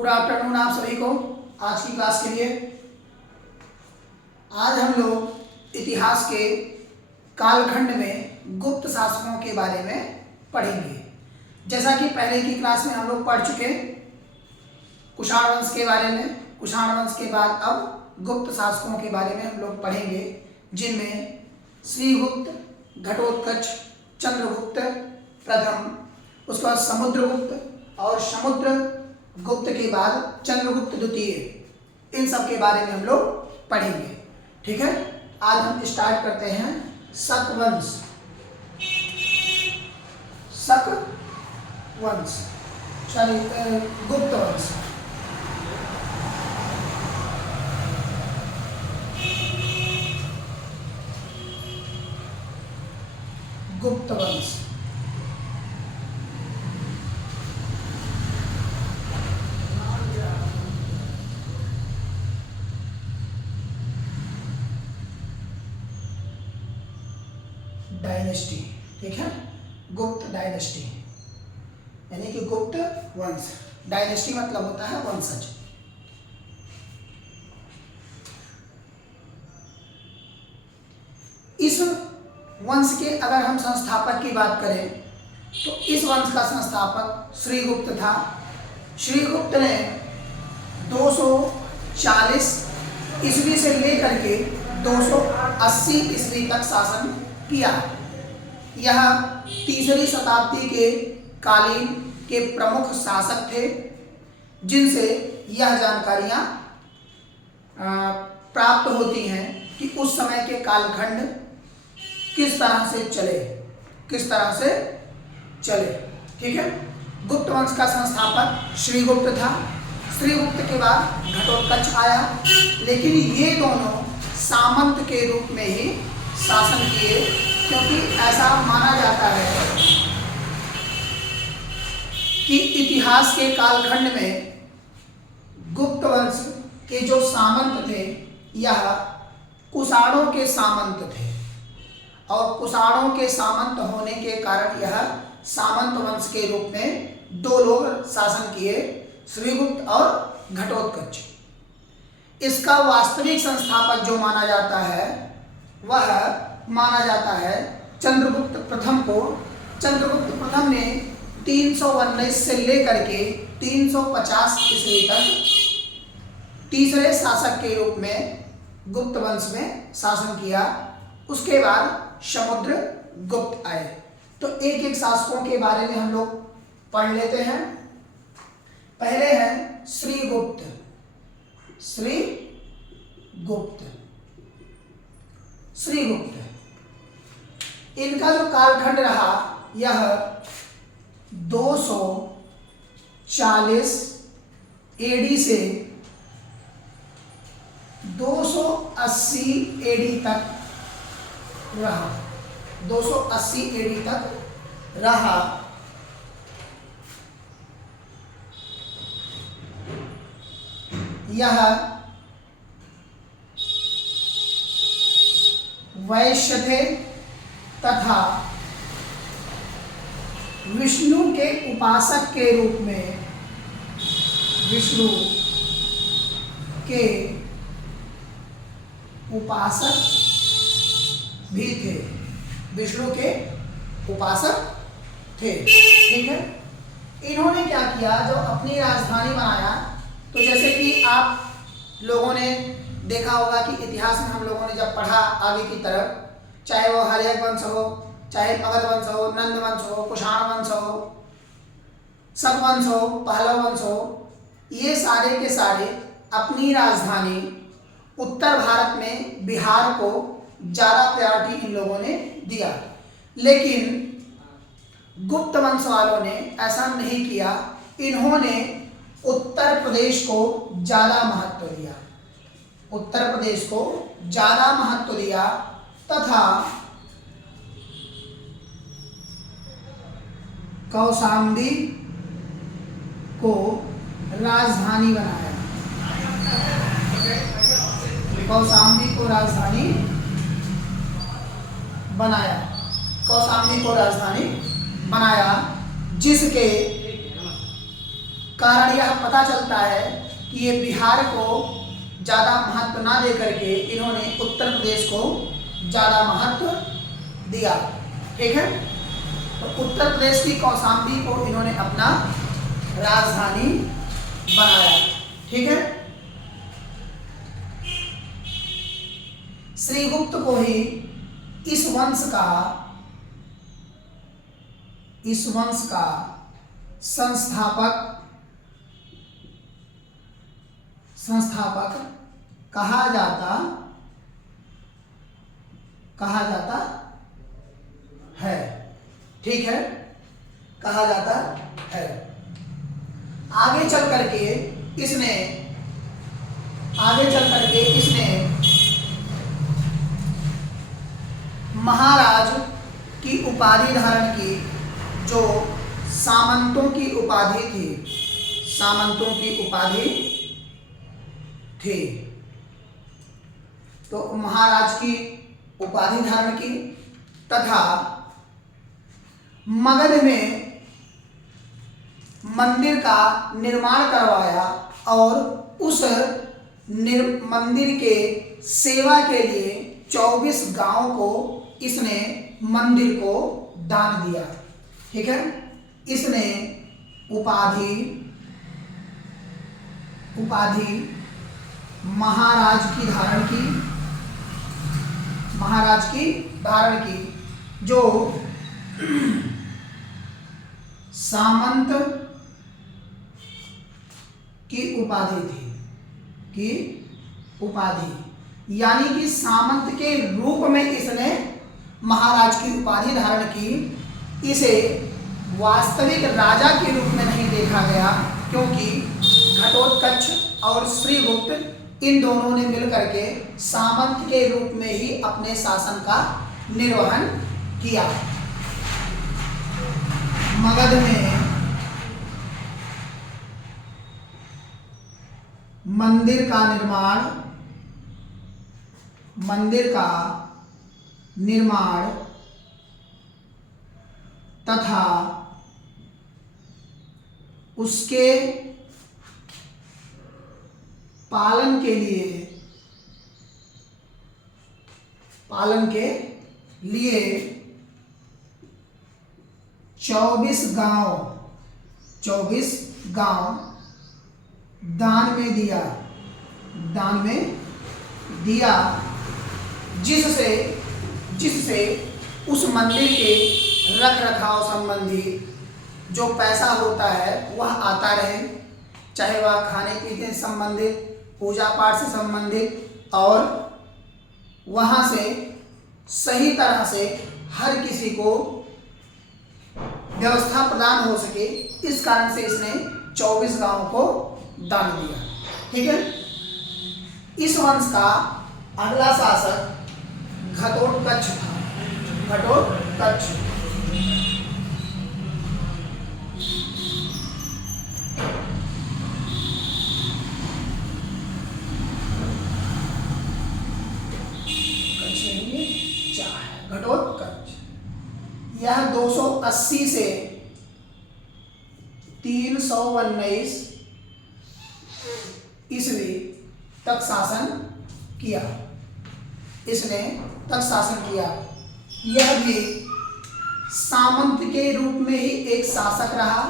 Good afternoon आप सभी को। आज की क्लास के लिए आज हम लोग इतिहास के कालखंड में गुप्त शासकों के बारे में पढ़ेंगे। जैसा कि पहले की क्लास में हम लोग पढ़ चुके कुषाण वंश के बारे में। कुषाण वंश के बाद अब गुप्त शासकों के बारे में हम लोग पढ़ेंगे, जिनमें श्रीगुप्त, घटोत्कच, चंद्रगुप्त प्रथम, उसके बाद समुद्रगुप्त और समुद्रगुप्त के बाद चंद्रगुप्त द्वितीय, इन सब के बारे में हम लोग पढ़ेंगे। ठीक है, आज हम स्टार्ट करते हैं शक वंश। शक वंश सॉरी गुप्त वंश। गुप्त वंश डायनेस्टी। ठीक है, गुप्त डायनेस्टी यानी कि गुप्त वंश। डायनेस्टी मतलब होता है वंशज। इस वंश के अगर हम संस्थापक की बात करें तो इस वंश का संस्थापक श्रीगुप्त था। श्रीगुप्त ने 240 ईस्वी से लेकर के 280 ईस्वी तक शासन किया। यह तीसरी शताब्दी के कालीन के प्रमुख शासक थे, जिनसे यह जानकारियां प्राप्त होती हैं कि उस समय के कालखंड किस तरह से चले। ठीक है, गुप्त वंश का संस्थापक श्रीगुप्त था। श्रीगुप्त के बाद घटोत्कच आया, लेकिन ये दोनों सामंत के रूप में ही शासन किए, क्योंकि ऐसा माना जाता है कि इतिहास के कालखंड में गुप्त वंश के जो सामंत थे यह कुषाणों के सामंत थे, और कुषाणों के सामंत होने के कारण यह सामंत वंश के रूप में दो लोग शासन किए, श्रीगुप्त और घटोत्कच। इसका वास्तविक संस्थापक जो माना जाता है वह माना जाता है चंद्रगुप्त प्रथम को। चंद्रगुप्त प्रथम ने 319 से लेकर के 350 ईस्वी तक तीसरे शासक के रूप में गुप्त वंश में शासन किया। उसके बाद समुद्रगुप्त आए। तो एक एक शासकों के बारे में हम लोग पढ़ लेते हैं। पहले है श्रीगुप्त। इनका जो कालखंड रहा यह 240 एडी से 280 एडी तक रहा। 280 एडी तक रहा। यह वैश्य थे तथा विष्णु के उपासक के रूप में विष्णु के उपासक भी थे। विष्णु के उपासक थे। ठीक है, इन्होंने क्या किया, जो अपनी राजधानी बनाया, तो जैसे कि आप लोगों ने देखा होगा कि इतिहास में हम लोगों ने जब पढ़ा आगे की तरफ, चाहे वो हर्यक वंश हो, चाहे मगध वंश हो, नंद वंश हो, कुषाण वंश हो, शक वंश हो, पहलव वंश हो, ये सारे के सारे अपनी राजधानी उत्तर भारत में बिहार को ज़्यादा प्रायोरिटी इन लोगों ने दिया। लेकिन गुप्त वंश वालों ने ऐसा नहीं किया। इन्होंने उत्तर प्रदेश को ज़्यादा महत्व दिया। उत्तर प्रदेश को ज़्यादा महत्व दिया तथा कौशाम्बी को राजधानी बनाया। कौशाम्बी को राजधानी बनाया। कौशाम्बी को राजधानी बनाया, जिसके कारण यह पता चलता है कि ये बिहार को ज़्यादा महत्व ना दे करके इन्होंने उत्तर प्रदेश को ज़्यादा महत्व दिया। ठीक है, तो उत्तर प्रदेश की कौशाम्बी को इन्होंने अपना राजधानी बनाया। ठीक है, श्रीगुप्त को ही इस वंश का संस्थापक कहा जाता है। ठीक है, कहा जाता है। आगे चल करके इसने महाराज की उपाधि धारण की, जो सामंतों की उपाधि थी। तो महाराज की उपाधि धारण की तथा मगध में मंदिर का निर्माण करवाया और उस मंदिर के सेवा के लिए 24 गांव को इसने मंदिर को दान दिया। ठीक है, इसने उपाधि महाराज की धारण की, जो सामंत की उपाधि थी, यानी कि सामंत के रूप में इसने महाराज की उपाधि धारण की। इसे वास्तविक राजा के रूप में नहीं देखा गया, क्योंकि घटोत्कच और श्रीगुप्त इन दोनों ने मिलकर के सामंत के रूप में ही अपने शासन का निर्वहन किया। मगध में मंदिर का निर्माण तथा उसके पालन के लिए 24 गांव दान में दिया, जिससे उस मंदिर के रख रखाव संबंधी जो पैसा होता है वह आता रहे, चाहे वह खाने पीने से संबंधित, पूजा पाठ से संबंधित, और वहाँ से सही तरह से हर किसी को व्यवस्था प्रदान हो सके। इस कारण से इसने 24 गांव को दान दिया। ठीक है, इस वंश का अगला शासक घटोत्कच था। घटोत्कच यह 280 से 319 ईस्वी तक शासन किया। यह भी सामंत के रूप में ही एक शासक रहा।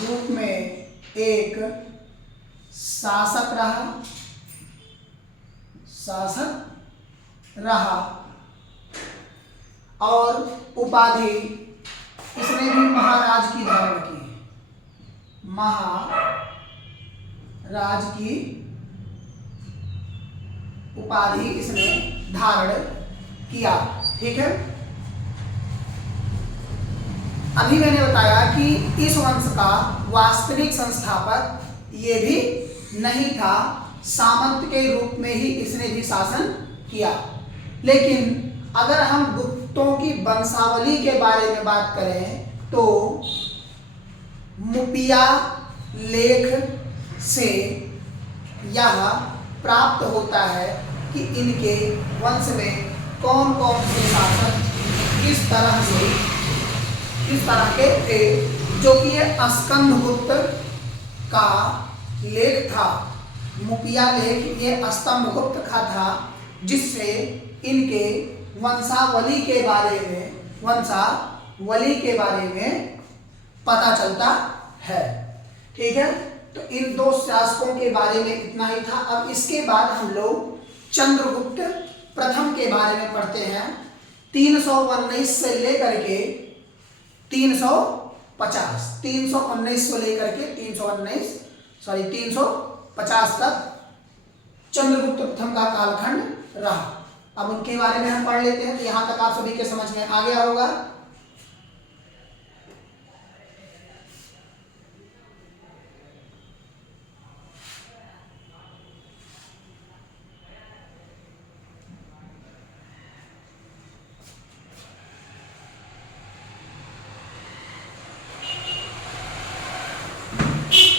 रूप में एक शासक रहा और उपाधि इसने भी महाराज की धारण की। महाराज की उपाधि इसने धारण किया। ठीक है, अभी मैंने बताया कि इस वंश का वास्तविक संस्थापक ये भी नहीं था, सामंत के रूप में ही इसने भी शासन किया। लेकिन अगर हम गुप्तों की वंशावली के बारे में बात करें तो मुपिया लेख से यह प्राप्त होता है कि इनके वंश में कौन कौन से शासक किस तरह के थे, जो कि ये स्कंदगुप्त का लेख था, मुखिया लेख ये स्तंभगुप्त का था, जिससे इनके वंशावली के बारे में पता चलता है। ठीक है, तो इन दो शासकों के बारे में इतना ही था। अब इसके बाद हम लोग चंद्रगुप्त प्रथम के बारे में पढ़ते हैं। 319 से लेकर के 319 से लेकर के 350 तक चंद्रगुप्त प्रथम का कालखंड रहा। अब उनके बारे में हम पढ़ लेते हैं। तो यहां तक आप सभी के समझ में आ गया होगा।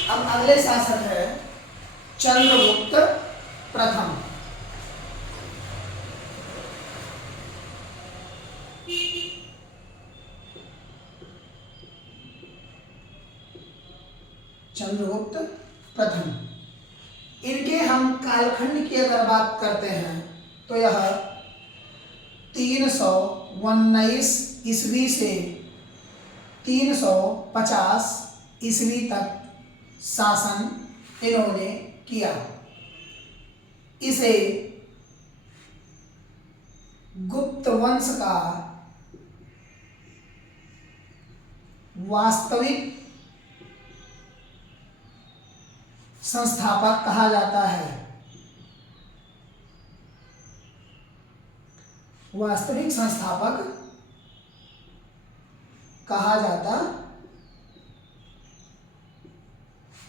अब अगले शासक है चंद्रगुप्त प्रथम। चंद्रगुप्त प्रथम, इनके हम कालखंड की अगर बात करते हैं तो यह 319 ईस्वी से 350 ईस्वी तक शासन इन्होंने किया। इसे गुप्त वंश का वास्तविक संस्थापक कहा जाता है। वास्तविक संस्थापक कहा जाता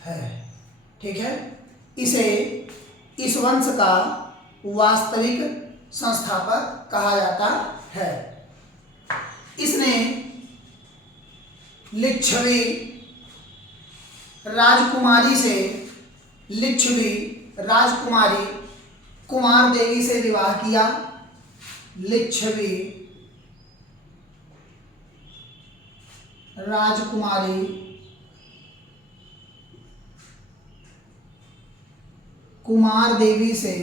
है। ठीक है, इसे इस वंश का वास्तविक संस्थापक कहा जाता है। इसने लिच्छवी राजकुमारी से राजकुमारी कुमार देवी से विवाह किया। लिच्छवी राजकुमारी कुमार देवी से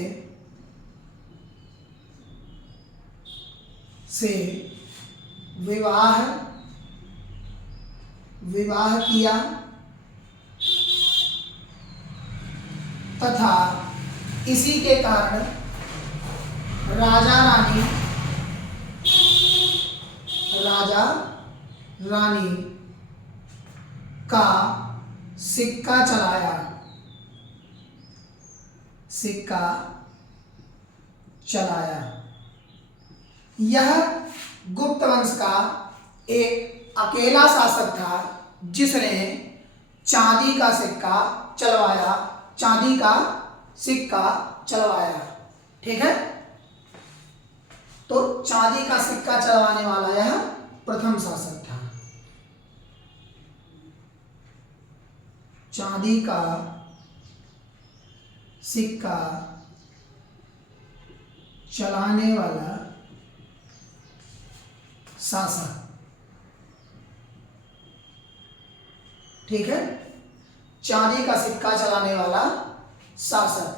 विवाह किया तथा इसी के कारण राजा रानी का सिक्का चलाया। यह गुप्त वंश का एक अकेला शासक था जिसने चांदी का सिक्का चलवाया। ठीक है, तो चांदी का सिक्का चलवाने वाला यह प्रथम शासक था। चांदी का सिक्का चलाने वाला शासक। ठीक है, चांदी का सिक्का चलाने वाला शासक।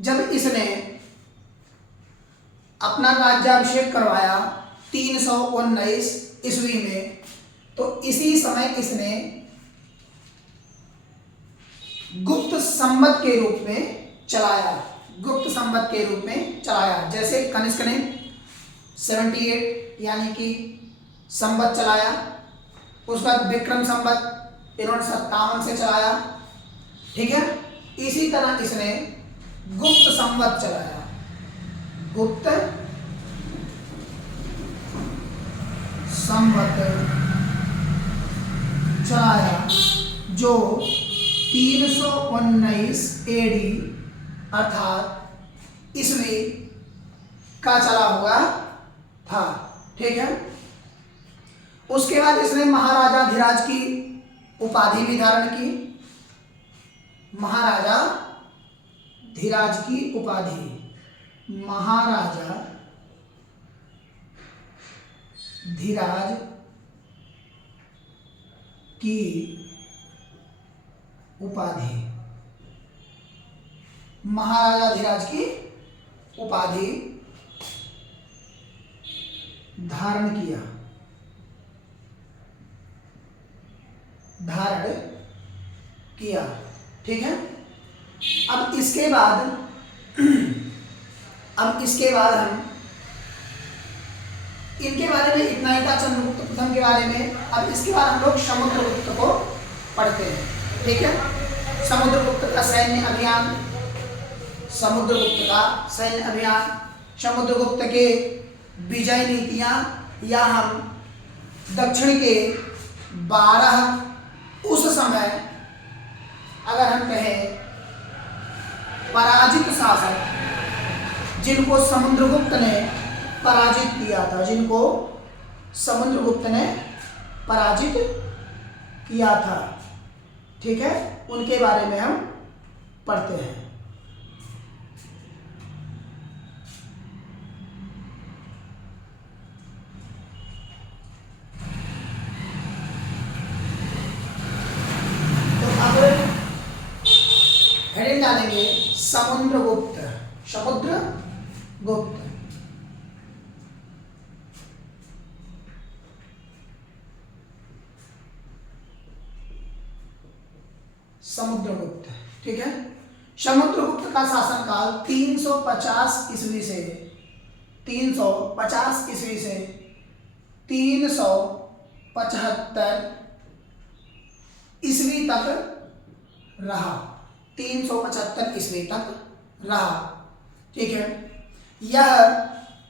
जब इसने अपना राज्याभिषेक करवाया 319 ईस्वी में, तो इसी समय इसने गुप्त संवत के रूप में चलाया। जैसे कनिष्क ने 78 यानी कि संवत चलाया, उसके बाद विक्रम संवत इन्होंने 57 से चलाया। ठीक है, इसी तरह इसने गुप्त संवत चलाया। गुप्त संवत चलाया जो 319 एडी अर्थात ईस्वी का चला हुआ था। ठीक है, उसके बाद इसने महाराजाधिराज की उपाधि भी धारण की। महाराजाधिराज की उपाधि, महाराजाधिराज धीराज की उपाधि, महाराजा धीराज की उपाधि धारण किया, धारण किया। ठीक है। अब इसके बाद हम इनके बारे में इतना ही था, चंद्रगुप्त प्रथम के बारे में। अब इसके बाद हम लोग समुद्रगुप्त को पढ़ते हैं। ठीक है। समुद्रगुप्त का सैन्य अभियान, समुद्रगुप्त का सैन्य अभियान, समुद्रगुप्त के विजय नीतियां, या हम दक्षिण के 12 उस समय अगर हम कहें पराजित शासक, जिनको समुद्रगुप्त ने पराजित किया था, जिनको समुद्रगुप्त ने पराजित किया था, ठीक है, उनके बारे में हम पढ़ते हैं। तो अब हेडिंग डालेंगे समुद्रगुप्त, समुद्रगुप्त। समुद्रगुप्त, ठीक है। समुद्रगुप्त का शासनकाल 350 ईस्वी से 375 ईस्वी तक रहा, 375 ईस्वी तक रहा। ठीक है। यह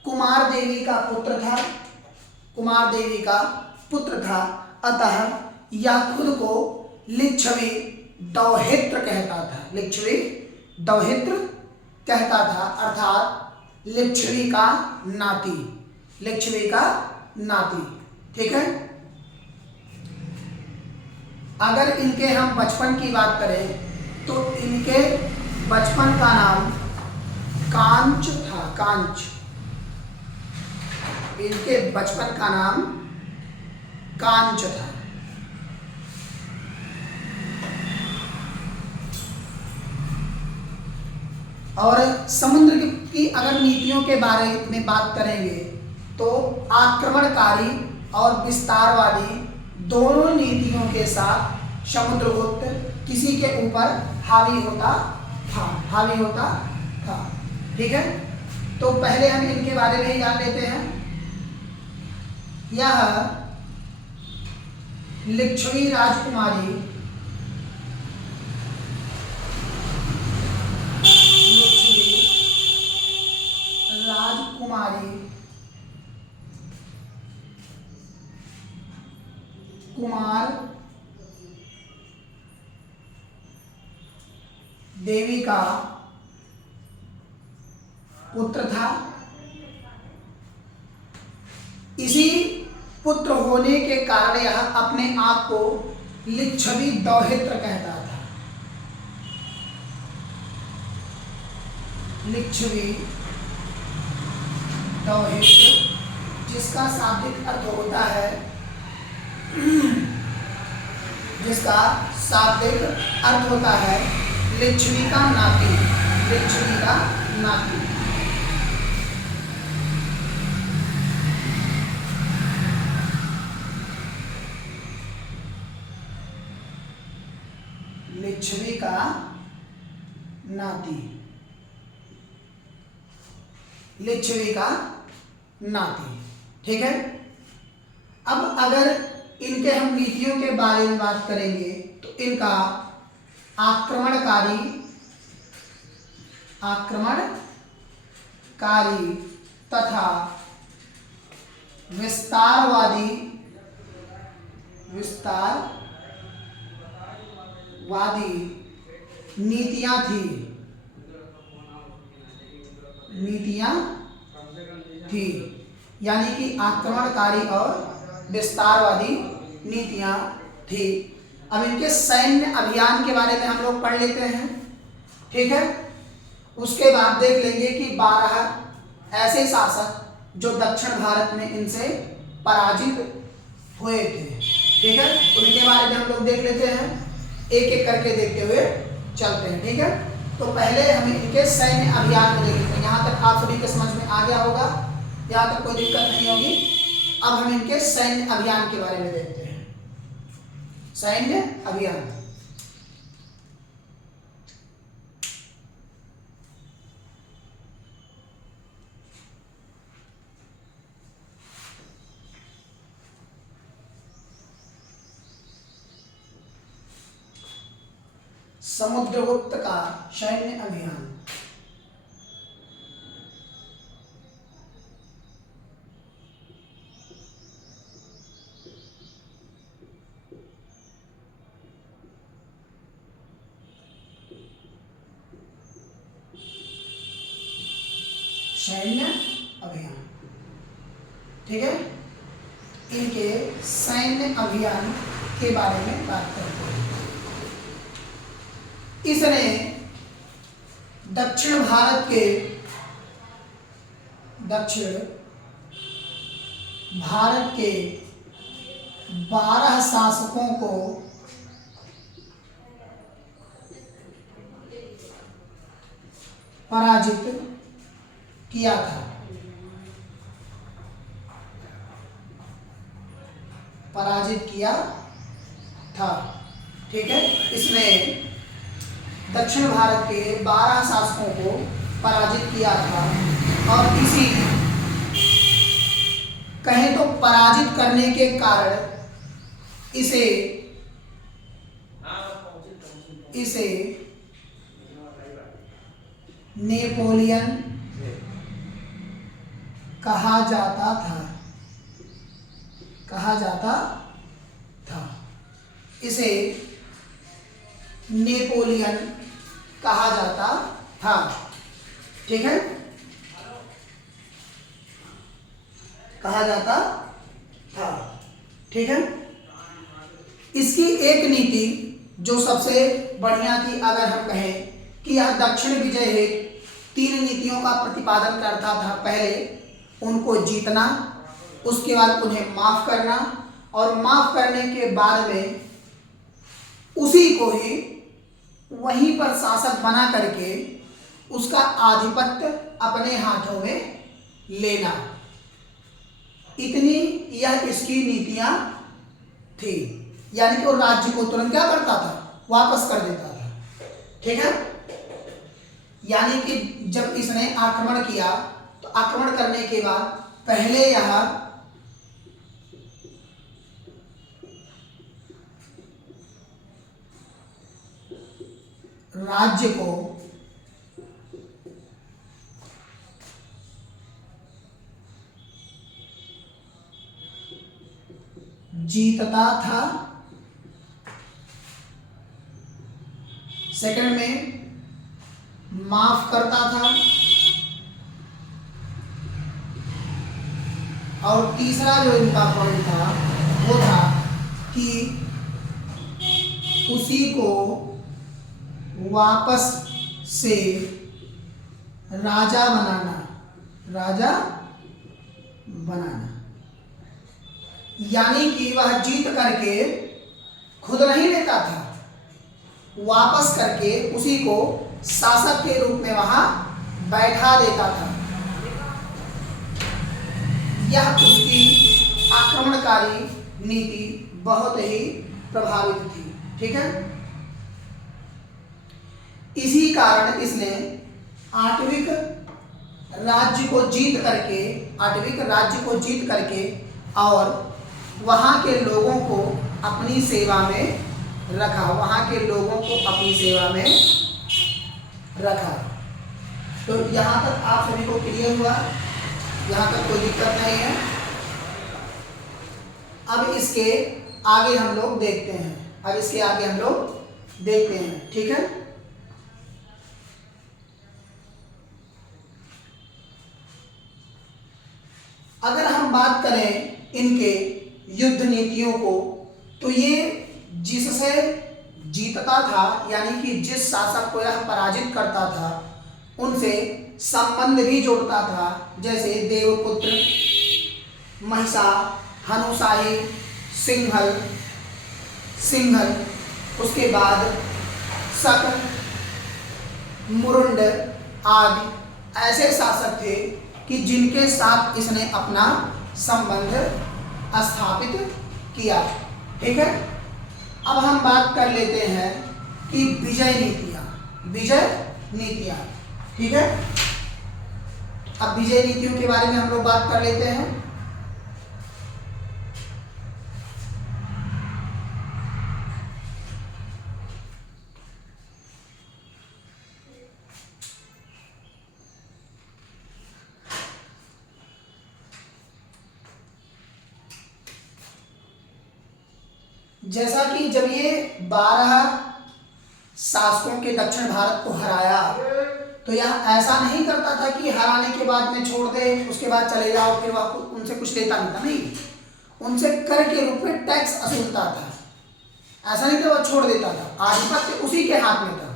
कुमार देवी का पुत्र था, कुमार देवी का पुत्र था। अतः यह खुद को लिच्छवी दौहित्र कहता था, लिच्छवी दौहित्र कहता था, अर्थात लिच्छवी का नाती, लिच्छवी का नाती। ठीक है। अगर इनके हम बचपन की बात करें तो इनके बचपन का नाम कांच था, कांच। इनके बचपन का नाम कांच था। और समुद्र की अगर नीतियों के बारे में बात करेंगे तो आक्रमणकारी और विस्तारवादी दोनों नीतियों के साथ समुद्रगुप्त किसी के ऊपर हावी होता था। ठीक है। तो पहले हम इनके बारे में ही जान लेते हैं। यह लिच्छवी राजकुमारी, कुमार देवी का पुत्र था। इसी पुत्र होने के कारण यह अपने आप को लिच्छवी दौहित्र कहता था, लिच्छवी दौहित्र, जिसका शाब्दिक अर्थ होता है, जिसका शाब्दिक अर्थ होता है लिच्छवी का नाती, लिच्छवी का नाती। लिच्छवी का नाती, लिच्छवी का नाती। ठीक है। अब अगर इनके हम नीतियों के बारे में बात करेंगे तो इनका आक्रमणकारी तथा विस्तारवादी नीतियां थी, यानी कि आक्रमणकारी और विस्तारवादी नीतियां थी। अब इनके सैन्य अभियान के बारे में हम लोग पढ़ लेते हैं। ठीक है। उसके बाद देख लेंगे कि 12 ऐसे शासक जो दक्षिण भारत में इनसे पराजित हुए थे। ठीक है, उनके बारे में हम लोग देख लेते हैं, एक एक करके देखते हुए चलते हैं। ठीक है, तो पहले हम इनके सैन्य अभियान को देख लेते हैं। यहाँ तक आप सभी के समझ में आ गया होगा, यहाँ तक कोई दिक्कत नहीं होगी। अब हम इनके सैन्य अभियान के बारे में देखते हैं। सैन्य अभियान, समुद्रगुप्त का सैन्य अभियान। सैन्य अभियान, ठीक है, इनके सैन्य अभियान के बारे में बात करते हैं। इसने दक्षिण भारत के 12 शासकों को पराजित किया था। ठीक है, इसने दक्षिण भारत के 12 शासकों को पराजित किया था और इसी कहें तो पराजित करने के कारण इसे नेपोलियन कहा जाता था। इसे नेपोलियन कहा जाता था। ठीक है, कहा जाता था। ठीक है, इसकी एक नीति जो सबसे बढ़िया थी, अगर हम कहें कि यह दक्षिण विजय है, 3 नीतियों का प्रतिपादन करता था। पहले उनको जीतना, उसके बाद उन्हें माफ करना, और माफ करने के बाद में उसी को ही वहीं पर शासक बना करके उसका आधिपत्य अपने हाथों में लेना। इतनी यह इसकी नीतियां थी। यानी कि वो राज्य को तुरंत क्या करता था, वापस कर देता था। ठीक है, यानी कि जब इसने आक्रमण किया तो आक्रमण करने के बाद पहले यह राज्य को जीतता था, सेकंड में माफ करता था, और तीसरा जो इनका पॉइंट था वो था कि उसी को वापस से राजा बनाना। यानी कि वह जीत करके खुद नहीं लेता था, वापस करके उसी को शासक के रूप में वहां बैठा देता था। यह उसकी आक्रमणकारी नीति बहुत ही प्रभावित थी। ठीक है, इसी कारण इसने आटविक राज्य को जीत करके और वहां के लोगों को अपनी सेवा में रखा। तो यहाँ तक आप सभी को क्लियर हुआ, यहाँ तक कोई दिक्कत नहीं है। अब इसके आगे हम लोग देखते हैं। ठीक है, अगर हम बात करें इनके युद्ध नीतियों को, तो ये जिससे जीतता था, यानी कि जिस शासक को यह पराजित करता था, उनसे संबंध भी जोड़ता था। जैसे देवपुत्र, महिषा, हनुशाही, सिंघल, उसके बाद शक, मुरुंड आदि ऐसे शासक थे कि जिनके साथ इसने अपना संबंध स्थापित किया। ठीक है, अब हम बात कर लेते हैं कि विजय नीतियां। ठीक है, अब विजय नीतियों के बारे में हम लोग बात कर लेते हैं। जैसा कि जब ये 12 शासकों के दक्षिण भारत को हराया तो यह ऐसा नहीं करता था कि हराने के बाद में छोड़ दे, उसके बाद चले जाओ, फिर वह उनसे कुछ लेता नहीं था। नहीं, उनसे कर के रूप में टैक्स वसूलता था। ऐसा नहीं था वह छोड़ देता था, आधिपत्य उसी के हाथ में था।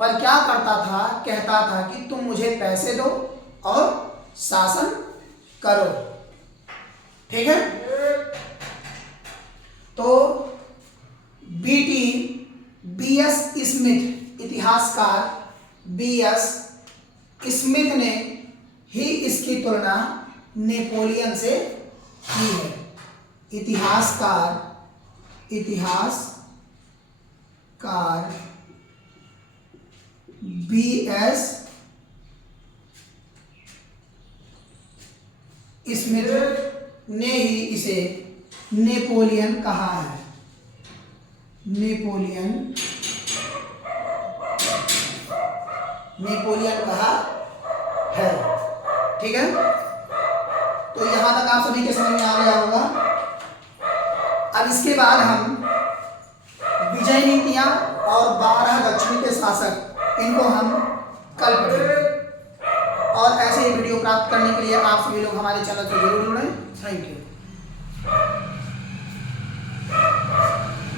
पर क्या करता था, कहता था कि तुम मुझे पैसे दो और शासन करो। ठीक है, तो बीएस स्मिथ, इतिहासकार बीएस स्मिथ ने ही इसकी तुलना नेपोलियन से की है। इतिहासकार बीएस स्मिथ ने ही इसे नेपोलियन कहा है। नेपोलियन कहा है। ठीक है, तो यहां तक आप सभी के समझ में आ गया होगा। अब इसके बाद हम विजय नीतियां और 12 दक्षिण के शासक, इनको हम कल पढ़ेंगे। और ऐसे ही वीडियो प्राप्त करने के लिए आप सभी लोग हमारे चैनल से जरूर जुड़ें। Thank you.